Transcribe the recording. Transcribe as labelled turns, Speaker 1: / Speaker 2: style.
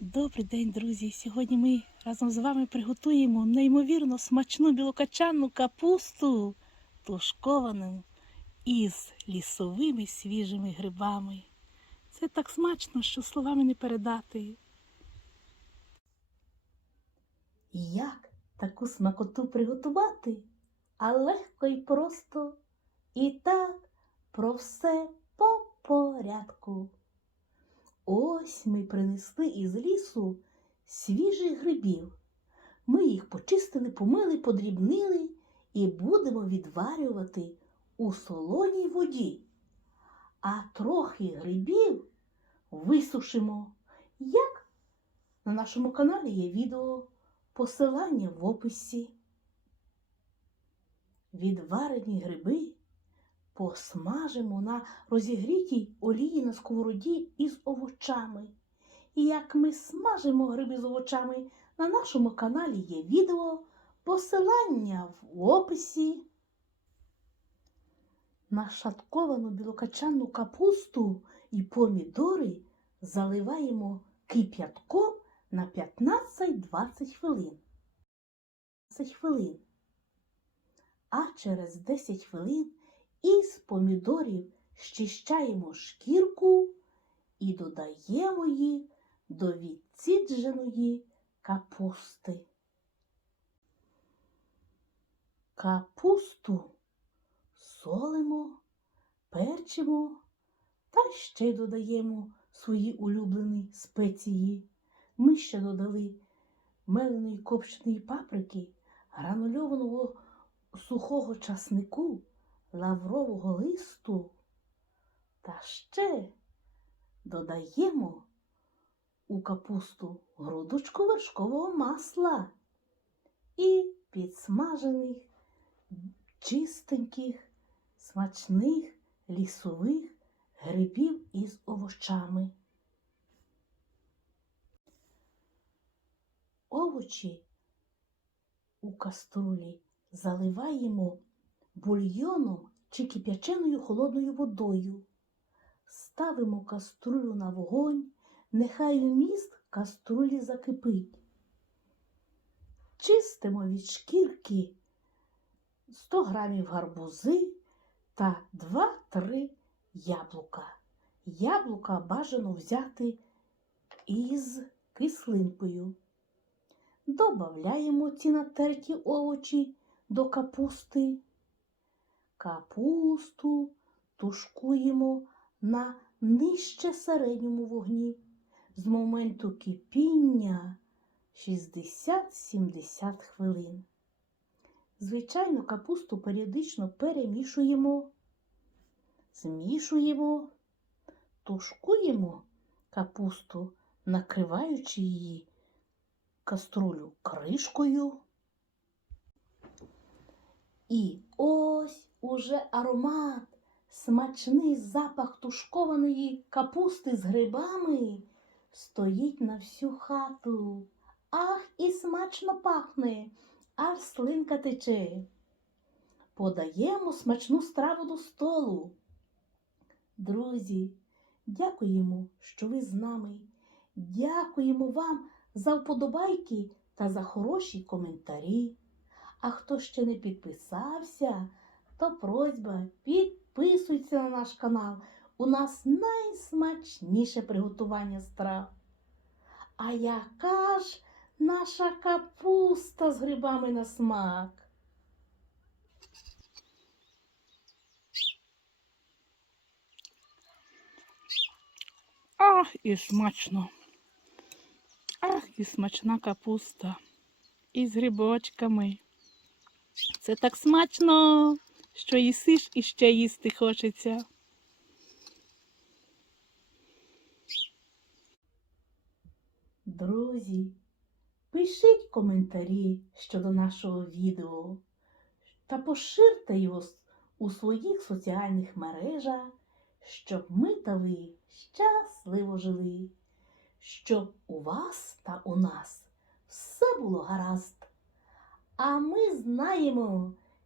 Speaker 1: Добрий день, друзі! Сьогодні ми разом з вами приготуємо неймовірно смачну білокачанну капусту, тушковану із лісовими свіжими грибами. Це так смачно, що словами не передати. Як таку смакоту приготувати? А легко і просто. І так про все по порядку. Ось ми принесли із лісу свіжих грибів. Ми їх почистили, помили, подрібнили і будемо відварювати у солоній воді. А трохи грибів висушимо. Як на нашому каналі є відео посилання в описі. Відварені гриби посмажимо на розігрітій олії на сковороді із овочами. І як ми смажимо гриби з овочами, на нашому каналі є відео, посилання в описі. Нашатковану білокачанну капусту і помідори заливаємо кип'ятком на 15-20 хвилин. 20 хвилин. А через 10 хвилин із помідорів щищаємо шкірку і додаємо її до відсідженої капусти. Капусту солимо, перчимо та ще додаємо свої улюблені спеції. Ми ще додали меленої копченої паприки, гранульованого сухого часнику лаврового листу та ще додаємо у капусту грудочку вершкового масла і підсмажених чистеньких, смачних лісових грибів із овочами. Овочі у каструлі заливаємо бульйоном чи кип'яченою холодною водою. Ставимо каструлю на вогонь, нехай вміст каструлі закипить. Чистимо від шкірки 100 грамів гарбузи та 2-3 яблука. Яблука бажано взяти із кислинкою. Добавляємо ці натерті овочі до капусти. Капусту тушкуємо на нижче середньому вогні з моменту кипіння 60-70 хвилин. Звичайно, капусту періодично перемішуємо, змішуємо, тушкуємо капусту, накриваючи її каструлю кришкою. І ось уже аромат, смачний запах тушкованої капусти з грибами стоїть на всю хату. Ах, і смачно пахне, аж слинка тече. Подаємо смачну страву до столу. Друзі, дякуємо, що ви з нами. Дякуємо вам за вподобайки та за хороші коментарі. А хто ще не підписався, то просьба підписуйся на наш канал. У нас найсмачніше приготування страв. А яка ж наша капуста з грибами на смак? Ах, і смачно. Ах, і смачна капуста. Із грибочками. Це так смачно, що їсиш і ще їсти хочеться. Друзі, пишіть коментарі щодо нашого відео та поширте його у своїх соціальних мережах, щоб ми та ви щасливо жили, щоб у вас та у нас все було гаразд. А ми знаємо,